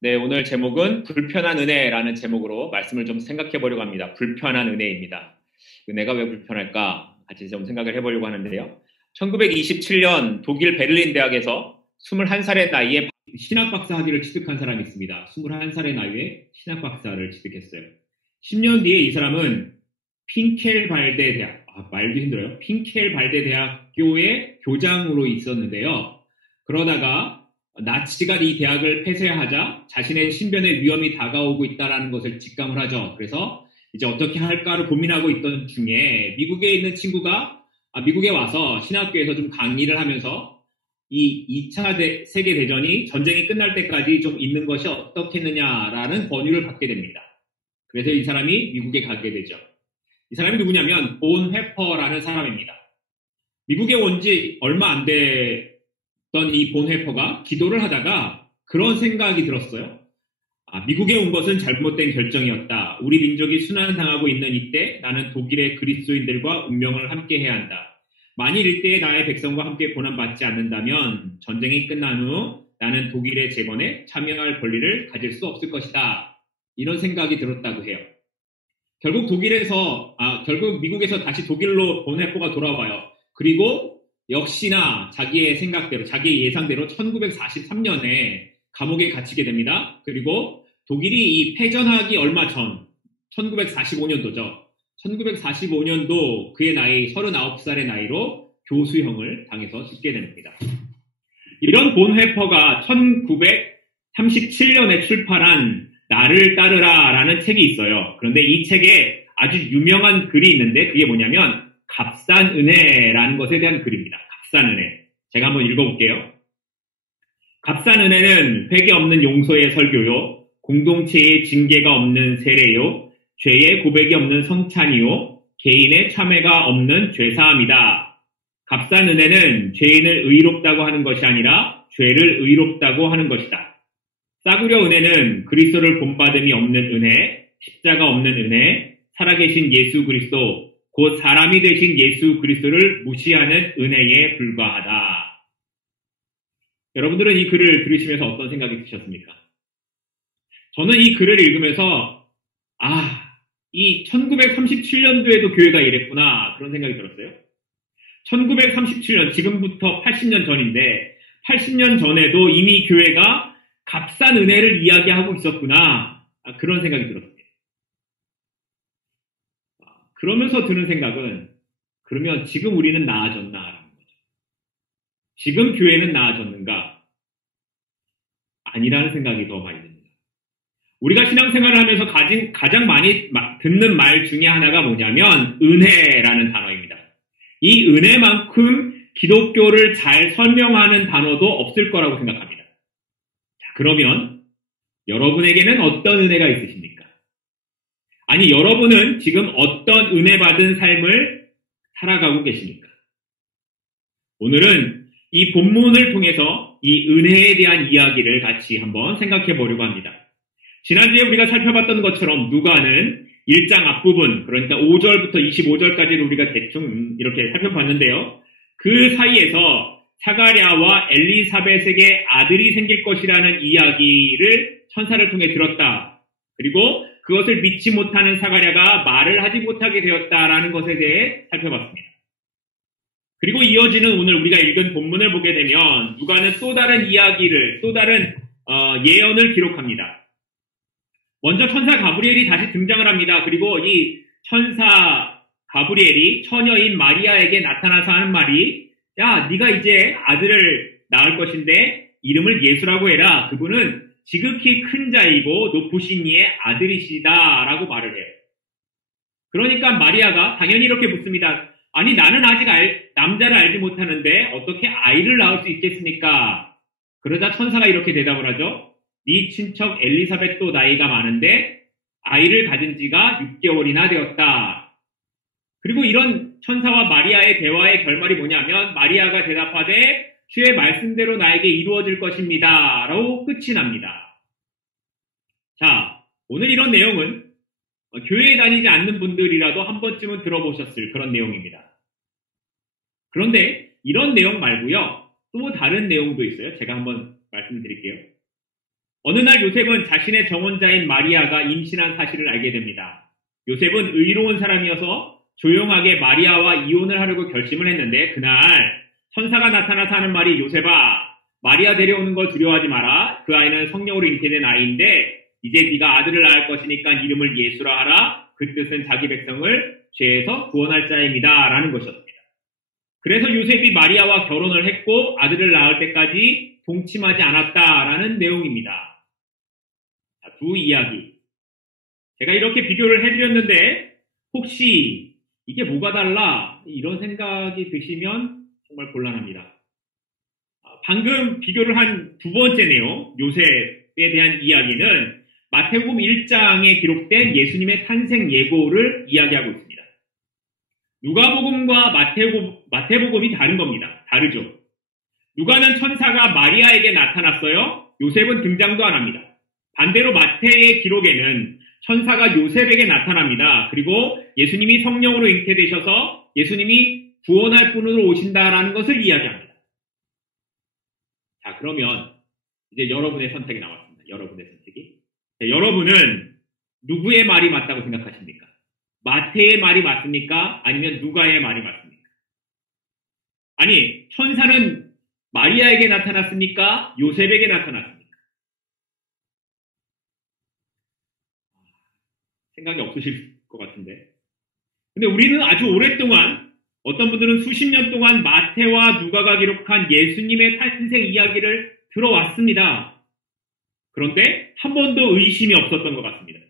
네, 오늘 제목은 불편한 은혜라는 제목으로 말씀을 좀 생각해 보려고 합니다. 불편한 은혜입니다. 은혜가 왜 불편할까? 같이 좀 생각을 해보려고 하는데요. 1927년 독일 베를린 대학에서 21살의 나이에 신학박사 학위를 취득한 사람이 있습니다. 21살의 나이에 신학박사를 취득했어요. 10년 뒤에 이 사람은 핑켈발데 대학, 말도 힘들어요. 핑켈발데 대학교의 교장으로 있었는데요. 그러다가 나치가 이 대학을 폐쇄하자 자신의 신변에 위험이 다가오고 있다는 것을 직감을 하죠. 그래서 이제 어떻게 할까를 고민하고 있던 중에 미국에 있는 친구가 미국에 와서 신학교에서 좀 강의를 하면서 이 2차 세계대전이 전쟁이 끝날 때까지 좀 있는 것이 어떻겠느냐라는 권유를 받게 됩니다. 그래서 이 사람이 미국에 가게 되죠. 이 사람이 누구냐면 본 회퍼라는 사람입니다. 미국에 온 지 얼마 안 됐던 이 본 회퍼가 기도를 하다가 그런 생각이 들었어요. 미국에 온 것은 잘못된 결정이었다. 우리 민족이 순환당하고 있는 이때 나는 독일의 그리스도인들과 운명을 함께 해야 한다. 만일 이때에 나의 백성과 함께 고난받지 않는다면 전쟁이 끝난 후 나는 독일의 재건에 참여할 권리를 가질 수 없을 것이다. 이런 생각이 들었다고 해요. 결국 미국에서 다시 독일로 본 회퍼가 돌아와요. 그리고 역시나 자기의 생각대로, 자기의 예상대로 1943년에 감옥에 갇히게 됩니다. 그리고 독일이 이 패전하기 얼마 전, 1945년도죠. 1945년도 그의 나이 39살의 나이로 교수형을 당해서 죽게 됩니다. 이런 본 회퍼가 1937년에 출판한 나를 따르라라는 책이 있어요. 그런데 이 책에 아주 유명한 글이 있는데 그게 뭐냐면 값싼 은혜라는 것에 대한 글입니다. 값싼 은혜. 제가 한번 읽어볼게요. 값싼 은혜는 회개 없는 용서의 설교요. 공동체의 징계가 없는 세례요. 죄의 고백이 없는 성찬이요. 개인의 참회가 없는 죄사함이다. 값싼 은혜는 죄인을 의롭다고 하는 것이 아니라 죄를 의롭다고 하는 것이다. 싸구려 은혜는 그리스도를 본받음이 없는 은혜, 십자가 없는 은혜, 살아계신 예수 그리스도, 곧 사람이 되신 예수 그리스도를 무시하는 은혜에 불과하다. 여러분들은 이 글을 들으시면서 어떤 생각이 드셨습니까? 저는 이 글을 읽으면서 이 1937년도에도 교회가 이랬구나 그런 생각이 들었어요. 1937년, 지금부터 80년 전인데 80년 전에도 이미 교회가 값싼 은혜를 이야기하고 있었구나 그런 생각이 들었습니다. 그러면서 드는 생각은 그러면 지금 우리는 나아졌나라는 거죠. 지금 교회는 나아졌는가? 아니라는 생각이 더 많이 듭니다. 우리가 신앙생활을 하면서 가장 많이 듣는 말 중에 하나가 뭐냐면 은혜라는 단어입니다. 이 은혜만큼 기독교를 잘 설명하는 단어도 없을 거라고 생각합니다. 자, 그러면 여러분에게는 어떤 은혜가 있으십니까? 아니, 여러분은 지금 어떤 은혜 받은 삶을 살아가고 계십니까? 오늘은 이 본문을 통해서 이 은혜에 대한 이야기를 같이 한번 생각해 보려고 합니다. 지난주에 우리가 살펴봤던 것처럼 누가는 1장 앞부분, 그러니까 5절부터 25절까지를 우리가 대충 이렇게 살펴봤는데요. 그 사이에서 사가랴와 엘리사벳에게 아들이 생길 것이라는 이야기를 천사를 통해 들었다. 그리고 그것을 믿지 못하는 사가랴가 말을 하지 못하게 되었다라는 것에 대해 살펴봤습니다. 그리고 이어지는 오늘 우리가 읽은 본문을 보게 되면 누가는 또 다른 이야기를, 또 다른 예언을 기록합니다. 먼저 천사 가브리엘이 다시 등장을 합니다. 그리고 이 천사 가브리엘이 처녀인 마리아에게 나타나서 하는 말이 야, 네가 이제 아들을 낳을 것인데 이름을 예수라고 해라. 그분은 지극히 큰 자이고 높으신 이의 아들이시다라고 말을 해요. 그러니까 마리아가 당연히 이렇게 묻습니다. 아니, 나는 아직 남자를 알지 못하는데 어떻게 아이를 낳을 수 있겠습니까? 그러자 천사가 이렇게 대답을 하죠. 네 친척 엘리사벳도 나이가 많은데 아이를 가진 지가 6개월이나 되었다. 그리고 이런 천사와 마리아의 대화의 결말이 뭐냐면 마리아가 대답하되 주의 말씀대로 나에게 이루어질 것입니다. 라고 끝이 납니다. 자, 오늘 이런 내용은 교회에 다니지 않는 분들이라도 한 번쯤은 들어보셨을 그런 내용입니다. 그런데 이런 내용 말고요. 또 다른 내용도 있어요. 제가 한번 말씀드릴게요. 어느 날 요셉은 자신의 정혼자인 마리아가 임신한 사실을 알게 됩니다. 요셉은 의로운 사람이어서 조용하게 마리아와 이혼을 하려고 결심을 했는데 그날 천사가 나타나서 하는 말이 요셉아 마리아 데려오는 걸 두려워하지 마라. 그 아이는 성령으로 잉태된 아이인데 이제 네가 아들을 낳을 것이니까 이름을 예수라 하라. 그 뜻은 자기 백성을 죄에서 구원할 자입니다. 라는 것이었습니다. 그래서 요셉이 마리아와 결혼을 했고 아들을 낳을 때까지 동침하지 않았다라는 내용입니다. 자, 두 이야기. 제가 이렇게 비교를 해드렸는데 혹시 이게 뭐가 달라? 이런 생각이 드시면 정말 곤란합니다. 방금 비교를 한 두 번째 내용, 요셉에 대한 이야기는 마태복음 1장에 기록된 예수님의 탄생 예고를 이야기하고 있습니다. 누가복음과 마태복음이 다른 겁니다. 다르죠. 누가는 천사가 마리아에게 나타났어요. 요셉은 등장도 안 합니다. 반대로 마태의 기록에는 천사가 요셉에게 나타납니다. 그리고 예수님이 성령으로 잉태되셔서 예수님이 구원할 분으로 오신다라는 것을 이야기합니다. 자, 그러면 이제 여러분의 선택이 나왔습니다. 여러분의 선택이. 자, 여러분은 누구의 말이 맞다고 생각하십니까? 마태의 말이 맞습니까? 아니면 누가의 말이 맞습니까? 아니, 천사는 마리아에게 나타났습니까? 요셉에게 나타났습니까? 생각이 없으실 것 같은데. 근데 우리는 아주 오랫동안 어떤 분들은 수십 년 동안 마태와 누가가 기록한 예수님의 탄생 이야기를 들어왔습니다. 그런데 한 번도 의심이 없었던 것 같습니다.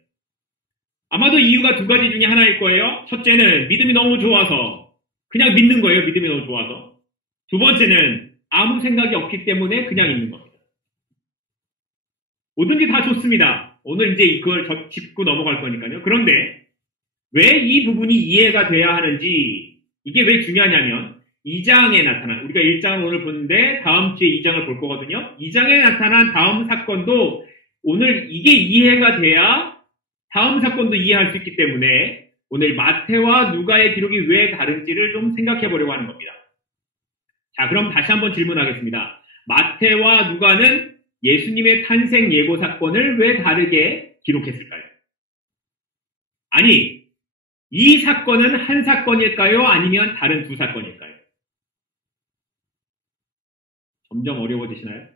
아마도 이유가 두 가지 중에 하나일 거예요. 첫째는 믿음이 너무 좋아서 그냥 믿는 거예요. 믿음이 너무 좋아서. 두 번째는 아무 생각이 없기 때문에 그냥 있는 겁니다. 뭐든지 다 좋습니다. 오늘 이제 이걸 짚고 넘어갈 거니까요. 그런데 왜 이 부분이 이해가 돼야 하는지 이게 왜 중요하냐면 2장에 나타난 우리가 1장을 오늘 보는데 다음 주에 2장을 볼 거거든요. 2장에 나타난 다음 사건도 오늘 이게 이해가 돼야 다음 사건도 이해할 수 있기 때문에 오늘 마태와 누가의 기록이 왜 다른지를 좀 생각해 보려고 하는 겁니다. 자, 그럼 다시 한번 질문하겠습니다. 마태와 누가는 예수님의 탄생 예고 사건을 왜 다르게 기록했을까요? 아니, 이 사건은 한 사건일까요? 아니면 다른 두 사건일까요? 점점 어려워지시나요?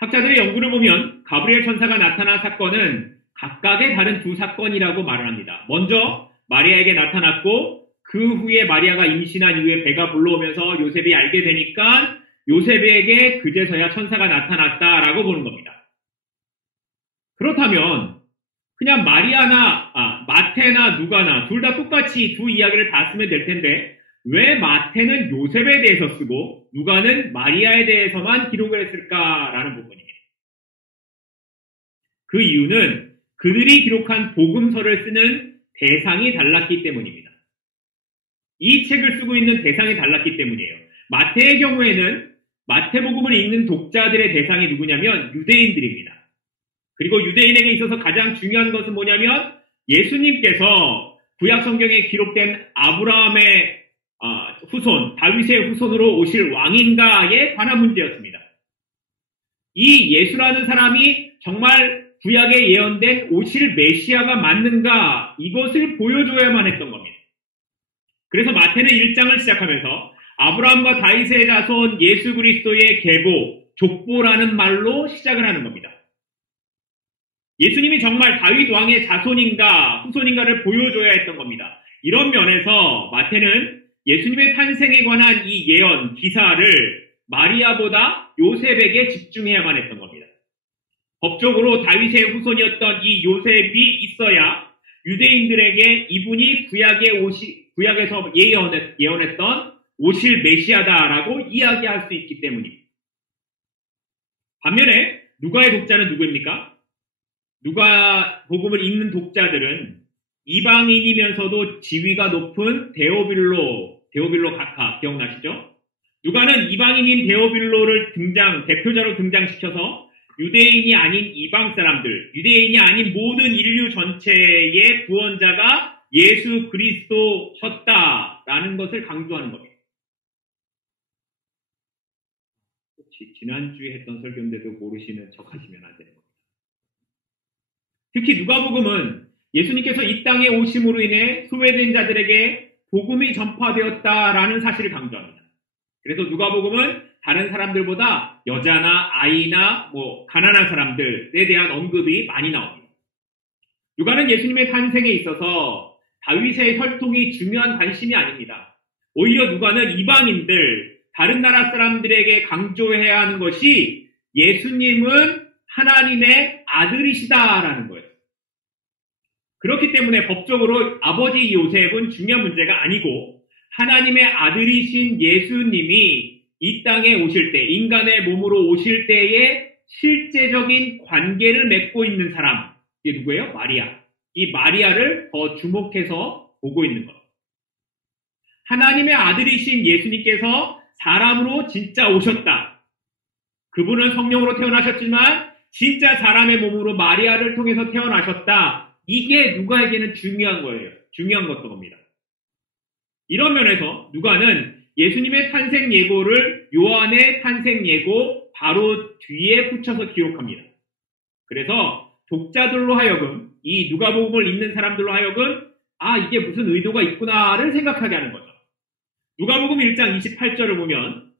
학자들의 연구를 보면 가브리엘 천사가 나타난 사건은 각각의 다른 두 사건이라고 말을 합니다. 먼저 마리아에게 나타났고 그 후에 마리아가 임신한 이후에 배가 불러오면서 요셉이 알게 되니까 요셉에게 그제서야 천사가 나타났다라고 보는 겁니다. 그렇다면 그냥 마태나 누가나 둘 다 똑같이 두 이야기를 다 쓰면 될 텐데 왜 마태는 요셉에 대해서 쓰고 누가는 마리아에 대해서만 기록을 했을까라는 부분입니다. 그 이유는 그들이 기록한 복음서를 쓰는 대상이 달랐기 때문입니다. 이 책을 쓰고 있는 대상이 달랐기 때문이에요. 마태의 경우에는 마태복음을 읽는 독자들의 대상이 누구냐면 유대인들입니다. 그리고 유대인에게 있어서 가장 중요한 것은 뭐냐면 예수님께서 구약 성경에 기록된 아브라함의 후손, 다윗의 후손으로 오실 왕인가에 관한 문제였습니다. 이 예수라는 사람이 정말 구약에 예언된 오실 메시아가 맞는가 이것을 보여줘야만 했던 겁니다. 그래서 마태는 1장을 시작하면서 아브라함과 다윗의 자손 예수 그리스도의 계보, 족보라는 말로 시작을 하는 겁니다. 예수님이 정말 다윗 왕의 자손인가 후손인가를 보여줘야 했던 겁니다. 이런 면에서 마태는 예수님의 탄생에 관한 이 예언, 기사를 마리아보다 요셉에게 집중해야만 했던 겁니다. 법적으로 다윗의 후손이었던 이 요셉이 있어야 유대인들에게 이분이 구약에서 예언했던 오실 메시아다라고 이야기할 수 있기 때문입니다. 반면에 누가의 독자는 누구입니까? 누가 복음을 읽는 독자들은 이방인이면서도 지위가 높은 데오빌로 각하 기억나시죠? 누가는 이방인인 데오빌로를 대표자로 등장시켜서 유대인이 아닌 이방 사람들, 유대인이 아닌 모든 인류 전체의 구원자가 예수 그리스도셨다라는 것을 강조하는 겁니다. 지난주에 했던 설교인데도 모르시는 척 하시면 안 되는 겁니다. 특히 누가복음은 예수님께서 이 땅에 오심으로 인해 소외된 자들에게 복음이 전파되었다라는 사실을 강조합니다. 그래서 누가복음은 다른 사람들보다 여자나 아이나 가난한 사람들에 대한 언급이 많이 나옵니다. 누가는 예수님의 탄생에 있어서 다윗의 혈통이 중요한 관심이 아닙니다. 오히려 누가는 이방인들, 다른 나라 사람들에게 강조해야 하는 것이 예수님은 하나님의 아들이시다라는 거예요. 그렇기 때문에 법적으로 아버지 요셉은 중요한 문제가 아니고 하나님의 아들이신 예수님이 이 땅에 오실 때, 인간의 몸으로 오실 때에 실제적인 관계를 맺고 있는 사람, 이게 누구예요? 마리아. 이 마리아를 더 주목해서 보고 있는 것. 하나님의 아들이신 예수님께서 사람으로 진짜 오셨다. 그분은 성령으로 태어나셨지만 진짜 사람의 몸으로 마리아를 통해서 태어나셨다. 이게 누가에게는 중요한 거예요. 중요한 것도 겁니다. 이런 면에서 누가는 예수님의 탄생 예고를 요한의 탄생 예고 바로 뒤에 붙여서 기록합니다. 그래서 독자들로 하여금, 이 누가복음을 읽는 사람들로 하여금 이게 무슨 의도가 있구나를 생각하게 하는 거죠. 누가복음 1장 28절을 보면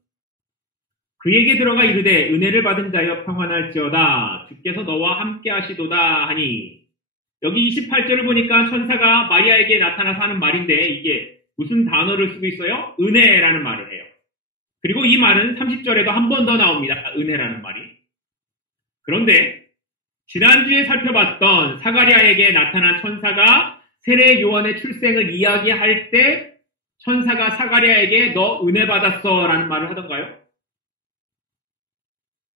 그에게 들어가 이르되 은혜를 받은 자여 평안할지어다 주께서 너와 함께 하시도다 하니, 여기 28절을 보니까 천사가 마리아에게 나타나서 하는 말인데 이게 무슨 단어를 쓰고 있어요? 은혜라는 말을 해요. 그리고 이 말은 30절에도 한 번 더 나옵니다. 은혜라는 말이. 그런데 지난주에 살펴봤던 사가랴에게 나타난 천사가 세례 요한의 출생을 이야기할 때 천사가 사가랴에게 너 은혜 받았어 라는 말을 하던가요?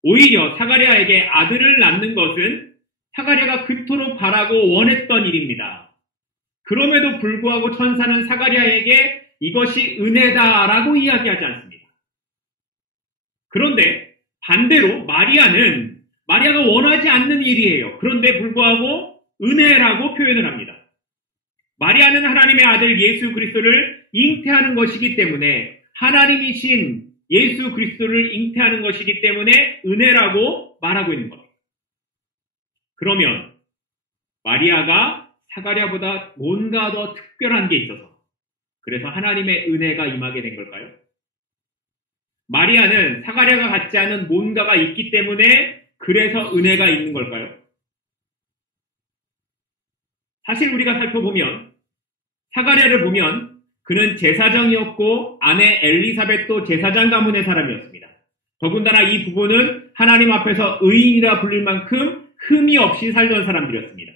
오히려 사가랴에게 아들을 낳는 것은 사가랴가 그토록 바라고 원했던 일입니다. 그럼에도 불구하고 천사는 사가랴에게 이것이 은혜다라고 이야기하지 않습니다. 그런데 반대로 마리아가 원하지 않는 일이에요. 그런데 불구하고 은혜라고 표현을 합니다. 마리아는 하나님의 아들 예수 그리스도를 잉태하는 것이기 때문에, 하나님이신 예수 그리스도를 잉태하는 것이기 때문에 은혜라고 말하고 있는 겁니다. 그러면 마리아가 사가랴보다 뭔가 더 특별한 게 있어서 그래서 하나님의 은혜가 임하게 된 걸까요? 마리아는 사가랴가 갖지 않은 뭔가가 있기 때문에 그래서 은혜가 있는 걸까요? 사실 우리가 살펴보면 사가랴를 보면 그는 제사장이었고 아내 엘리사벳도 제사장 가문의 사람이었습니다. 더군다나 이 부부는 하나님 앞에서 의인이라 불릴 만큼 흠이 없이 살던 사람들이었습니다.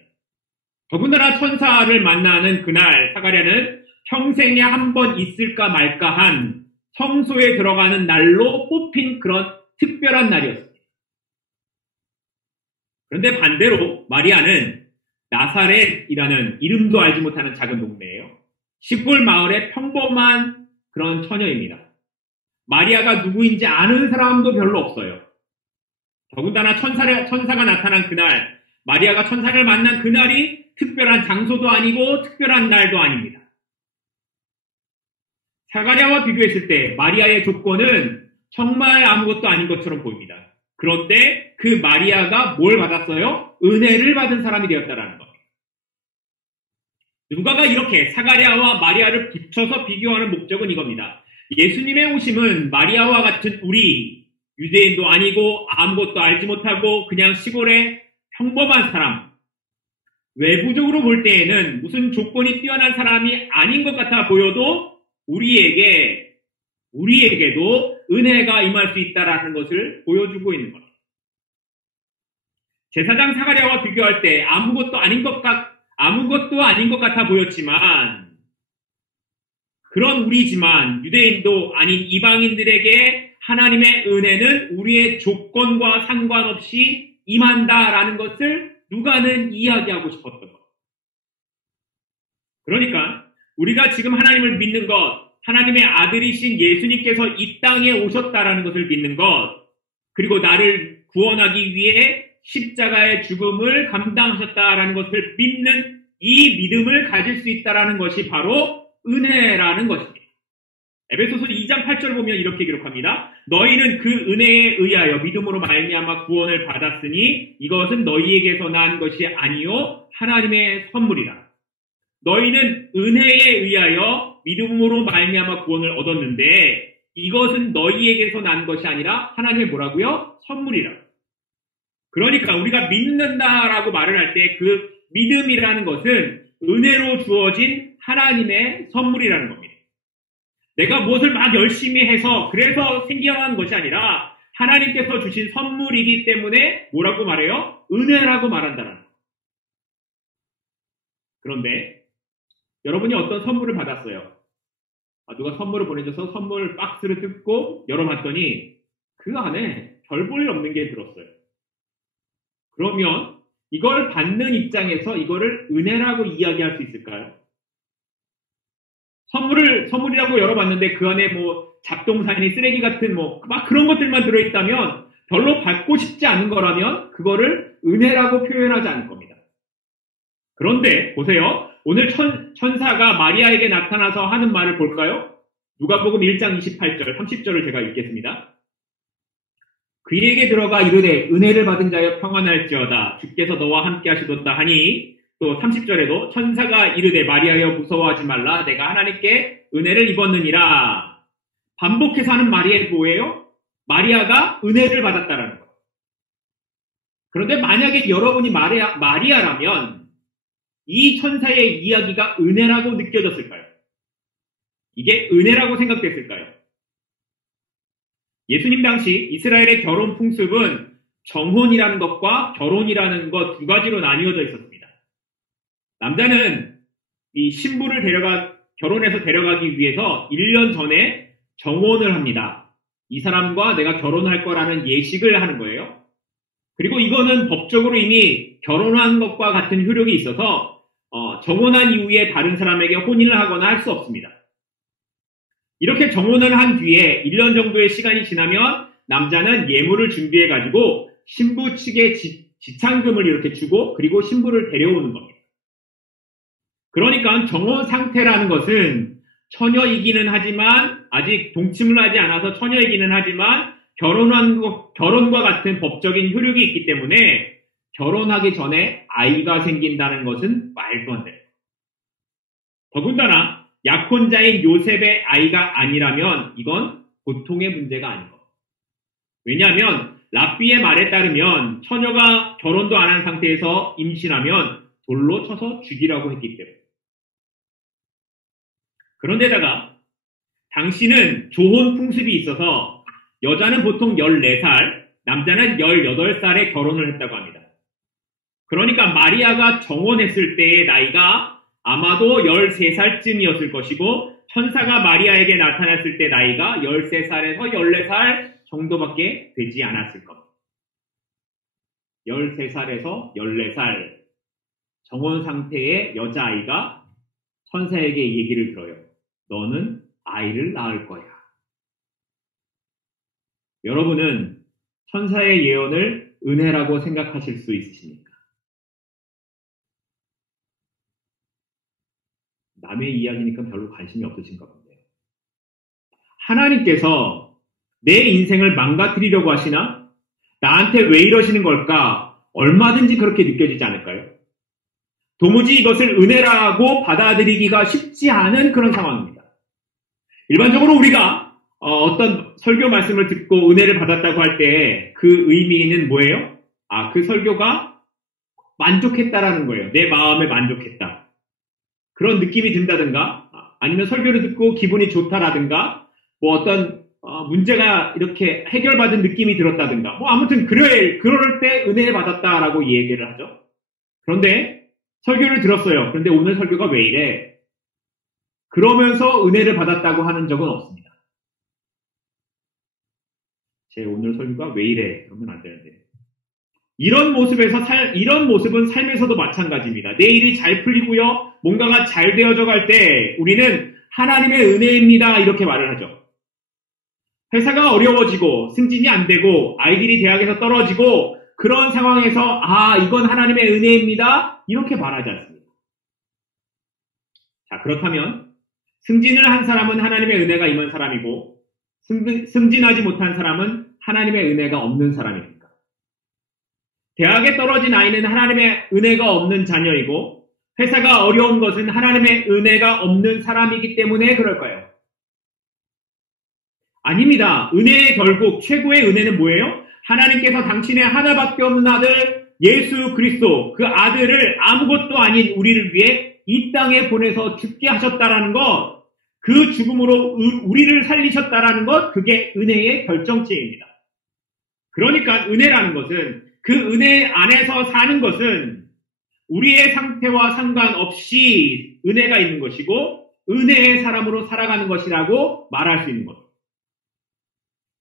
더군다나 천사를 만나는 그날 사가랴는 평생에 한 번 있을까 말까 한 성소에 들어가는 날로 뽑힌 그런 특별한 날이었습니다. 그런데 반대로 마리아는 나사렛이라는 이름도 알지 못하는 작은 동네예요. 시골 마을의 평범한 그런 처녀입니다. 마리아가 누구인지 아는 사람도 별로 없어요. 더군다나 천사가 나타난 그날, 마리아가 천사를 만난 그날이 특별한 장소도 아니고 특별한 날도 아닙니다. 사가랴와 비교했을 때 마리아의 조건은 정말 아무것도 아닌 것처럼 보입니다. 그런데 그 마리아가 뭘 받았어요? 은혜를 받은 사람이 되었다라는 겁니다. 누가가 이렇게 사가랴와 마리아를 붙여서 비교하는 목적은 이겁니다. 예수님의 오심은 마리아와 같은 우리, 유대인도 아니고 아무것도 알지 못하고 그냥 시골의 평범한 사람, 외부적으로 볼 때에는 무슨 조건이 뛰어난 사람이 아닌 것 같아 보여도 우리에게도 은혜가 임할 수 있다라는 것을 보여주고 있는 겁니다. 제사장 사가랴와 비교할 때 아무것도 아닌 것 같아 보였지만, 그런 우리지만 유대인도 아닌 이방인들에게 하나님의 은혜는 우리의 조건과 상관없이 임한다라는 것을 누가는 이야기하고 싶었던 것. 그러니까 우리가 지금 하나님을 믿는 것, 하나님의 아들이신 예수님께서 이 땅에 오셨다라는 것을 믿는 것, 그리고 나를 구원하기 위해 십자가의 죽음을 감당하셨다라는 것을 믿는 이 믿음을 가질 수 있다라는 것이 바로 은혜라는 것입니다. 에베소서 2장 8절을 보면 이렇게 기록합니다. 너희는 그 은혜에 의하여 믿음으로 말미암아 구원을 받았으니 이것은 너희에게서 난 것이 아니요 하나님의 선물이라. 너희는 은혜에 의하여 믿음으로 말미암아 구원을 얻었는데 이것은 너희에게서 난 것이 아니라 하나님의 뭐라고요? 선물이라. 그러니까 우리가 믿는다라고 말을 할 때 그 믿음이라는 것은 은혜로 주어진 하나님의 선물이라는 겁니다. 내가 무엇을 막 열심히 해서 그래서 생겨난 것이 아니라 하나님께서 주신 선물이기 때문에 뭐라고 말해요? 은혜라고 말한다는 거예요. 그런데 여러분이 어떤 선물을 받았어요? 누가 선물을 보내줘서 선물 박스를 뜯고 열어봤더니 그 안에 별 볼 일 없는 게 들었어요. 그러면 이걸 받는 입장에서 이거를 은혜라고 이야기할 수 있을까요? 선물이라고 열어봤는데 그 안에 뭐 잡동사니 쓰레기 같은 막 그런 것들만 들어있다면 별로 받고 싶지 않은 거라면 그거를 은혜라고 표현하지 않을 겁니다. 그런데 보세요. 오늘 천사가 마리아에게 나타나서 하는 말을 볼까요? 누가복음 1장 28절, 30절을 제가 읽겠습니다. 그에게 들어가 이르되 은혜를 받은 자여 평안할지어다 주께서 너와 함께 하시도다 하니 또 30절에도 천사가 이르되 마리아여 무서워하지 말라 내가 하나님께 은혜를 입었느니라. 반복해서 하는 말이 뭐예요? 마리아가 은혜를 받았다라는 거예요. 그런데 만약에 여러분이 마리아라면 이 천사의 이야기가 은혜라고 느껴졌을까요? 이게 은혜라고 생각됐을까요? 예수님 당시 이스라엘의 결혼 풍습은 정혼이라는 것과 결혼이라는 것 두 가지로 나뉘어져 있었습니다. 남자는 이 신부를 결혼해서 데려가기 위해서 1년 전에 정혼을 합니다. 이 사람과 내가 결혼할 거라는 예식을 하는 거예요. 그리고 이거는 법적으로 이미 결혼한 것과 같은 효력이 있어서 정혼한 이후에 다른 사람에게 혼인을 하거나 할 수 없습니다. 이렇게 정혼을 한 뒤에 1년 정도의 시간이 지나면 남자는 예물을 준비해가지고 신부 측에 지참금을 이렇게 주고 그리고 신부를 데려오는 겁니다. 그러니까 정혼 상태라는 것은 처녀이기는 하지만 아직 동침을 하지 않아서 처녀이기는 하지만 결혼과 같은 법적인 효력이 있기 때문에 결혼하기 전에 아이가 생긴다는 것은 말도 안 돼요. 더군다나 약혼자인 요셉의 아이가 아니라면 이건 보통의 문제가 아닌 겁니다. 왜냐하면 랍비의 말에 따르면 처녀가 결혼도 안 한 상태에서 임신하면 돌로 쳐서 죽이라고 했기 때문에. 그런데다가 당시는 조혼 풍습이 있어서 여자는 보통 14살, 남자는 18살에 결혼을 했다고 합니다. 그러니까 마리아가 정혼했을 때의 나이가 아마도 13살쯤이었을 것이고 천사가 마리아에게 나타났을 때 나이가 13살에서 14살 정도밖에 되지 않았을 겁니다. 13살에서 14살 정혼 상태의 여자아이가 천사에게 얘기를 들어요. 너는 아이를 낳을 거야. 여러분은 천사의 예언을 은혜라고 생각하실 수 있으십니까? 남의 이야기니까 별로 관심이 없으신가 본데요. 하나님께서 내 인생을 망가뜨리려고 하시나? 나한테 왜 이러시는 걸까? 얼마든지 그렇게 느껴지지 않을까요? 도무지 이것을 은혜라고 받아들이기가 쉽지 않은 그런 상황입니다. 일반적으로 우리가 어떤 설교 말씀을 듣고 은혜를 받았다고 할 때 그 의미는 뭐예요? 그 설교가 만족했다라는 거예요. 내 마음에 만족했다. 그런 느낌이 든다든가 아니면 설교를 듣고 기분이 좋다라든가 뭐 어떤 문제가 이렇게 해결받은 느낌이 들었다든가 아무튼 그럴 때 은혜 받았다라고 얘기를 하죠. 그런데 설교를 들었어요. 그런데 오늘 설교가 왜 이래? 그러면서 은혜를 받았다고 하는 적은 없습니다. 제 오늘 설교가 왜 이래? 그러면 안 되는데. 이런 모습은 삶에서도 마찬가지입니다. 내 일이 잘 풀리고요. 뭔가가 잘 되어져 갈 때 우리는 하나님의 은혜입니다. 이렇게 말을 하죠. 회사가 어려워지고 승진이 안 되고 아이들이 대학에서 떨어지고 그런 상황에서 이건 하나님의 은혜입니다. 이렇게 말하지 않습니다. 자, 그렇다면 승진을 한 사람은 하나님의 은혜가 임한 사람이고 승진하지 못한 사람은 하나님의 은혜가 없는 사람입니까? 대학에 떨어진 아이는 하나님의 은혜가 없는 자녀이고 회사가 어려운 것은 하나님의 은혜가 없는 사람이기 때문에 그럴까요? 아닙니다. 은혜의 결국 최고의 은혜는 뭐예요? 하나님께서 당신의 하나밖에 없는 아들 예수 그리스도 그 아들을 아무것도 아닌 우리를 위해 이 땅에 보내서 죽게 하셨다라는 것, 그 죽음으로 우리를 살리셨다라는 것, 그게 은혜의 결정체입니다. 그러니까 은혜라는 것은 그 은혜 안에서 사는 것은 우리의 상태와 상관없이 은혜가 있는 것이고 은혜의 사람으로 살아가는 것이라고 말할 수 있는 것.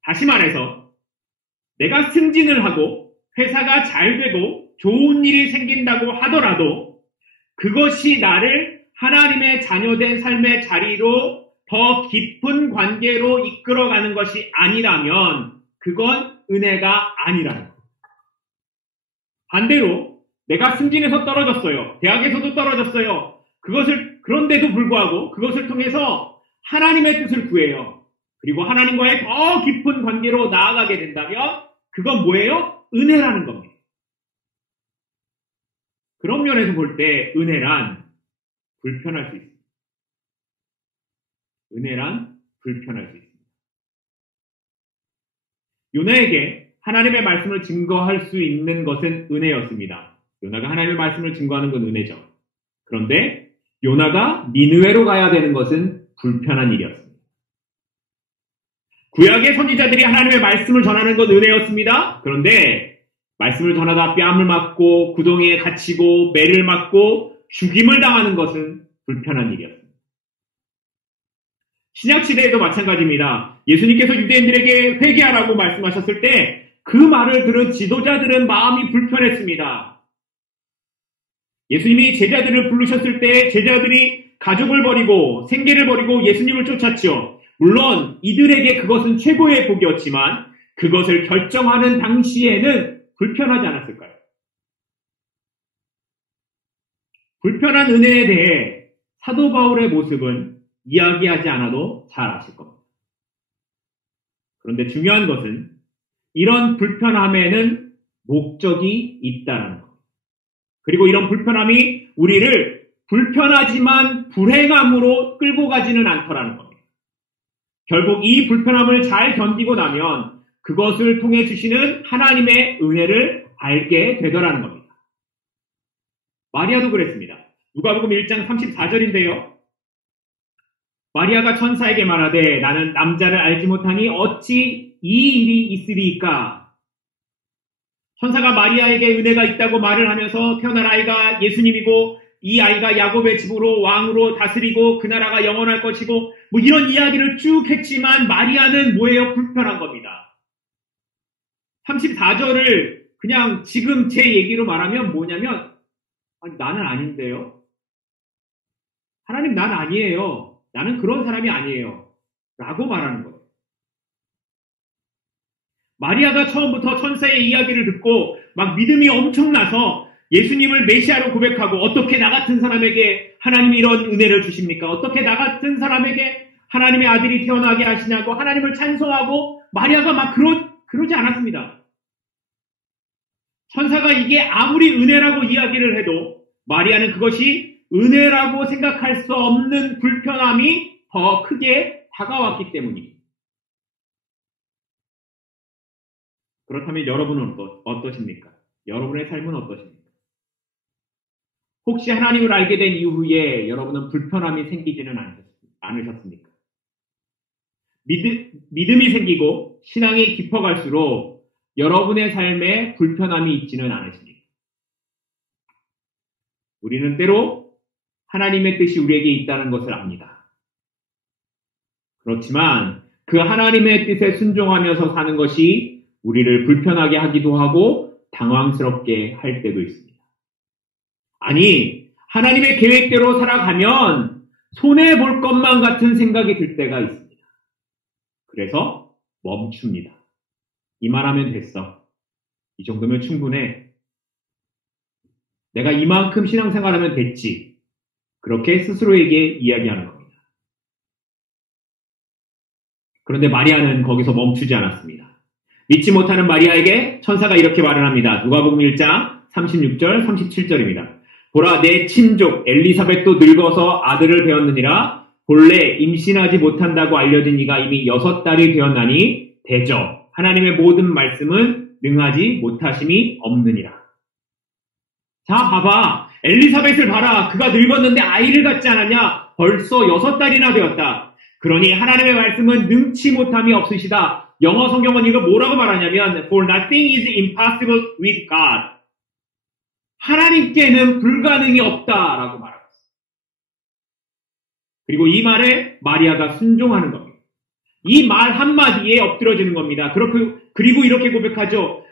다시 말해서 내가 승진을 하고 회사가 잘 되고 좋은 일이 생긴다고 하더라도 그것이 나를 하나님의 자녀된 삶의 자리로 더 깊은 관계로 이끌어가는 것이 아니라면 그건 은혜가 아니라는 거예요. 반대로 내가 승진해서 떨어졌어요. 대학에서도 떨어졌어요. 그런데도 불구하고 그것을 통해서 하나님의 뜻을 구해요. 그리고 하나님과의 더 깊은 관계로 나아가게 된다면 그건 뭐예요? 은혜라는 겁니다. 그런 면에서 볼 때 은혜란 불편할 수 있습니다. 은혜란 불편할 수 있습니다. 요나에게 하나님의 말씀을 증거할 수 있는 것은 은혜였습니다. 요나가 하나님의 말씀을 증거하는 건 은혜죠. 그런데 요나가 니느웨로 가야 되는 것은 불편한 일이었습니다. 구약의 선지자들이 하나님의 말씀을 전하는 건 은혜였습니다. 그런데 말씀을 전하다 뺨을 맞고 구덩이에 갇히고 매를 맞고 죽임을 당하는 것은 불편한 일이었습니다. 신약시대에도 마찬가지입니다. 예수님께서 유대인들에게 회개하라고 말씀하셨을 때 그 말을 들은 지도자들은 마음이 불편했습니다. 예수님이 제자들을 부르셨을 때 제자들이 가족을 버리고 생계를 버리고 예수님을 쫓았죠. 물론 이들에게 그것은 최고의 복이었지만 그것을 결정하는 당시에는 불편하지 않았을까요? 불편한 은혜에 대해 사도 바울의 모습은 이야기하지 않아도 잘 아실 겁니다. 그런데 중요한 것은 이런 불편함에는 목적이 있다는 것. 그리고 이런 불편함이 우리를 불편하지만 불행함으로 끌고 가지는 않더라는 겁니다. 결국 이 불편함을 잘 견디고 나면 그것을 통해 주시는 하나님의 은혜를 알게 되더라는 겁니다. 마리아도 그랬습니다. 누가복음 1장 34절인데요. 마리아가 천사에게 말하되 나는 남자를 알지 못하니 어찌 이 일이 있으리이까. 천사가 마리아에게 은혜가 있다고 말을 하면서 태어날 아이가 예수님이고 이 아이가 야곱의 집으로 왕으로 다스리고 그 나라가 영원할 것이고 뭐 이런 이야기를 쭉 했지만 마리아는 뭐예요? 불편한 겁니다. 34절을 그냥 지금 제 얘기로 말하면 뭐냐면 아니, 나는 아닌데요. 하나님 난 아니에요. 나는 그런 사람이 아니에요. 라고 말하는 거예요. 마리아가 처음부터 천사의 이야기를 듣고 막 믿음이 엄청나서 예수님을 메시아로 고백하고 어떻게 나 같은 사람에게 하나님이 이런 은혜를 주십니까? 어떻게 나 같은 사람에게 하나님의 아들이 태어나게 하시냐고 하나님을 찬송하고 마리아가 막 그러지 않았습니다. 천사가 이게 아무리 은혜라고 이야기를 해도 마리아는 그것이 은혜라고 생각할 수 없는 불편함이 더 크게 다가왔기 때문입니다. 그렇다면 여러분은 어떠십니까? 여러분의 삶은 어떠십니까? 혹시 하나님을 알게 된 이후에 여러분은 불편함이 생기지는 않으셨습니까? 믿음이 생기고 신앙이 깊어갈수록 여러분의 삶에 불편함이 있지는 않으십니까? 우리는 때로 하나님의 뜻이 우리에게 있다는 것을 압니다. 그렇지만 그 하나님의 뜻에 순종하면서 사는 것이 우리를 불편하게 하기도 하고 당황스럽게 할 때도 있습니다. 아니, 하나님의 계획대로 살아가면 손해볼 것만 같은 생각이 들 때가 있습니다. 그래서 멈춥니다. 이만하면 됐어. 이 정도면 충분해. 내가 이만큼 신앙생활하면 됐지. 그렇게 스스로에게 이야기하는 겁니다. 그런데 마리아는 거기서 멈추지 않았습니다. 믿지 못하는 마리아에게 천사가 이렇게 말을 합니다. 누가복음 1장 36절 37절입니다. 보라 내 친족 엘리사벳도 늙어서 아들을 배웠느니라. 본래 임신하지 못한다고 알려진 이가 이미 6달이 되었나니 대저 하나님의 모든 말씀은 능하지 못하심이 없느니라. 자 봐봐. 엘리사벳을 봐라. 그가 늙었는데 아이를 갖지 않았냐. 벌써 6달이나 되었다. 그러니 하나님의 말씀은 능치 못함이 없으시다. 영어 성경은 이거 뭐라고 말하냐면 For nothing is impossible with God. 하나님께는 불가능이 없다라고 말하고 있습니다. 그리고 이 말에 마리아가 순종하는 겁니다. 이 말 한마디에 엎드려지는 겁니다. 그리고 이렇게 고백하죠.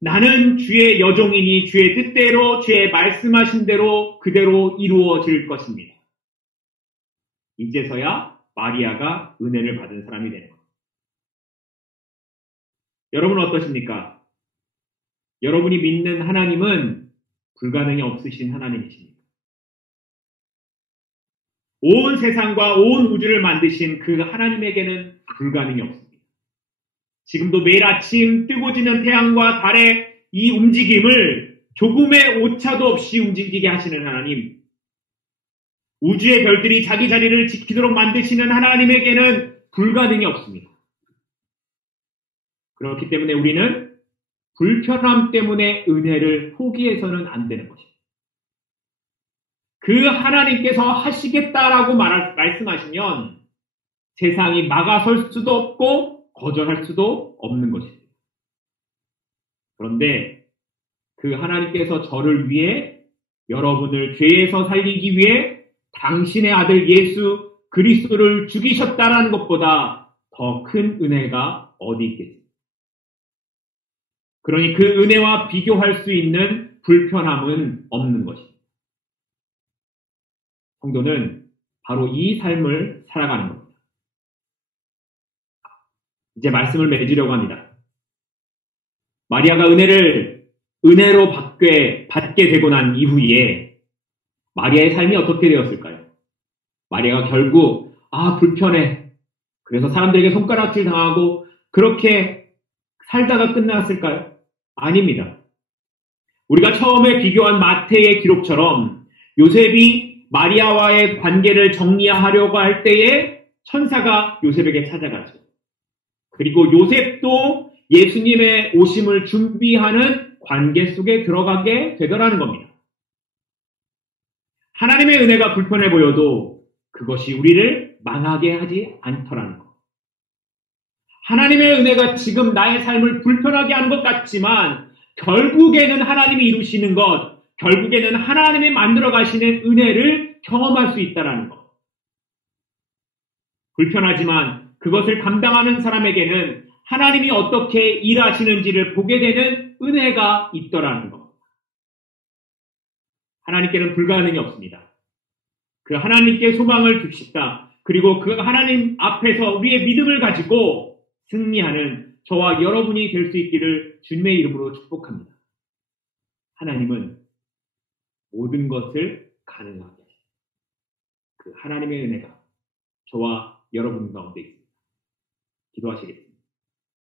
나는 주의 여종이니 주의 뜻대로 주의 말씀하신 대로 그대로 이루어질 것입니다. 이제서야 마리아가 은혜를 받은 사람이 되는 겁니다. 여러분은 어떠십니까? 여러분이 믿는 하나님은 불가능이 없으신 하나님이십니다. 온 세상과 온 우주를 만드신 그 하나님에게는 불가능이 없습니다. 지금도 매일 아침 뜨고 지는 태양과 달의 이 움직임을 조금의 오차도 없이 움직이게 하시는 하나님, 우주의 별들이 자기 자리를 지키도록 만드시는 하나님에게는 불가능이 없습니다. 그렇기 때문에 우리는 불편함 때문에 은혜를 포기해서는 안 되는 것입니다. 그 하나님께서 하시겠다라고 말씀하시면 세상이 막아설 수도 없고 거절할 수도 없는 것입니다. 그런데 그 하나님께서 저를 위해 여러분을 죄에서 살리기 위해 당신의 아들 예수 그리스도를 죽이셨다라는 것보다 더 큰 은혜가 어디 있겠습니까? 그러니 그 은혜와 비교할 수 있는 불편함은 없는 것입니다. 성도는 바로 이 삶을 살아가는 겁니다. 이제 말씀을 맺으려고 합니다. 마리아가 은혜로 받게 되고 난 이후에 마리아의 삶이 어떻게 되었을까요? 마리아가 결국 불편해. 그래서 사람들에게 손가락질 당하고 그렇게 살다가 끝났을까요? 아닙니다. 우리가 처음에 비교한 마태의 기록처럼 요셉이 마리아와의 관계를 정리하려고 할 때에 천사가 요셉에게 찾아가죠. 그리고 요셉도 예수님의 오심을 준비하는 관계 속에 들어가게 되더라는 겁니다. 하나님의 은혜가 불편해 보여도 그것이 우리를 망하게 하지 않더라는 것. 하나님의 은혜가 지금 나의 삶을 불편하게 하는 것 같지만 결국에는 하나님이 이루시는 것, 결국에는 하나님이 만들어 가시는 은혜를 경험할 수 있다는 것. 불편하지만 그것을 감당하는 사람에게는 하나님이 어떻게 일하시는지를 보게 되는 은혜가 있더라는 것. 하나님께는 불가능이 없습니다. 그 하나님께 소망을 둡시다. 그리고 그 하나님 앞에서 우리의 믿음을 가지고 승리하는 저와 여러분이 될 수 있기를 주님의 이름으로 축복합니다. 하나님은 모든 것을 가능하게 하십니다. 그 하나님의 은혜가 저와 여러분 가운데 있습니다. 기도하시겠습니다.